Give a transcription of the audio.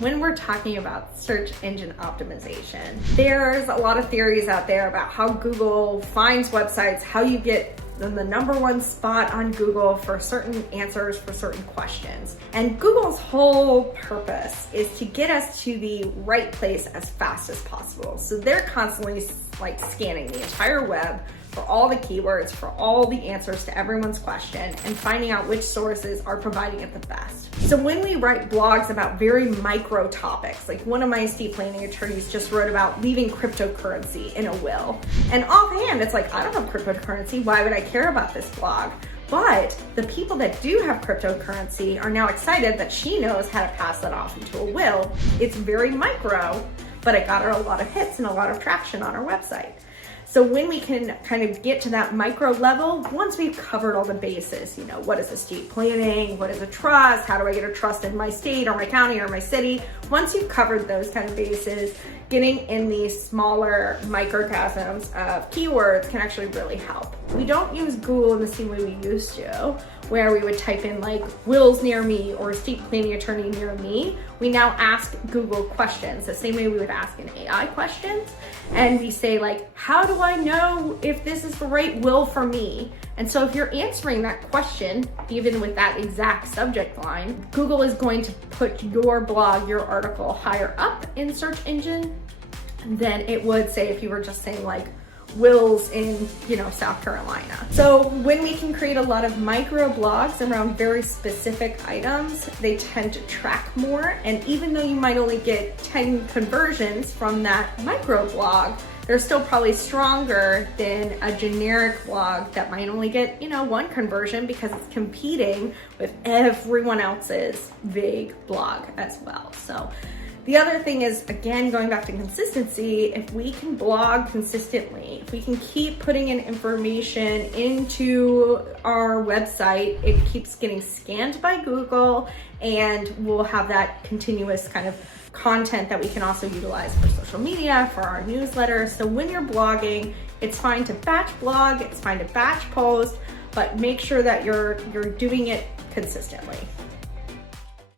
when we're talking about search engine optimization, there's a lot of theories out there about how Google finds websites, how you get the #1 spot on Google for certain answers for certain questions. And Google's whole purpose is to get us to the right place as fast as possible. So they're constantly like scanning the entire web for all the keywords, for all the answers to everyone's question, and finding out which sources are providing it the best. So when we write blogs about very micro topics, like one of my estate planning attorneys just wrote about leaving cryptocurrency in a will. And offhand, it's like, I don't have cryptocurrency, why would I care about this blog? But the people that do have cryptocurrency are now excited that she knows how to pass that off into a will. It's very micro, but it got her a lot of hits and a lot of traction on her website. So when we can kind of get to that micro level, once we've covered all the bases, you know, what is estate planning? What is a trust? How do I get a trust in my state or my county or my city? Once you've covered those kind of bases, getting in these smaller microcosms of keywords can actually really help. We don't use Google in the same way we used to, where we would type in like wills near me or estate planning attorney near me. We now ask Google questions the same way we would ask an AI questions. And we say like, how do I know if this is the right will for me? And so if you're answering that question, even with that exact subject line, Google is going to put your blog, your article higher up in search engine than it would say if you were just saying like wills in, you know, South Carolina. So when we can create a lot of micro blogs around very specific items, they tend to track more. And even though you might only get 10 conversions from that micro blog, they're still probably stronger than a generic blog that might only get, you know, 1 conversion because it's competing with everyone else's vague blog as well. So the other thing is, again, going back to consistency, if we can blog consistently, if we can keep putting in information into our website, it keeps getting scanned by Google, and we'll have that continuous kind of content that we can also utilize for social media, for our newsletter. So when you're blogging, it's fine to batch blog, it's fine to batch post, but make sure that you're doing it consistently.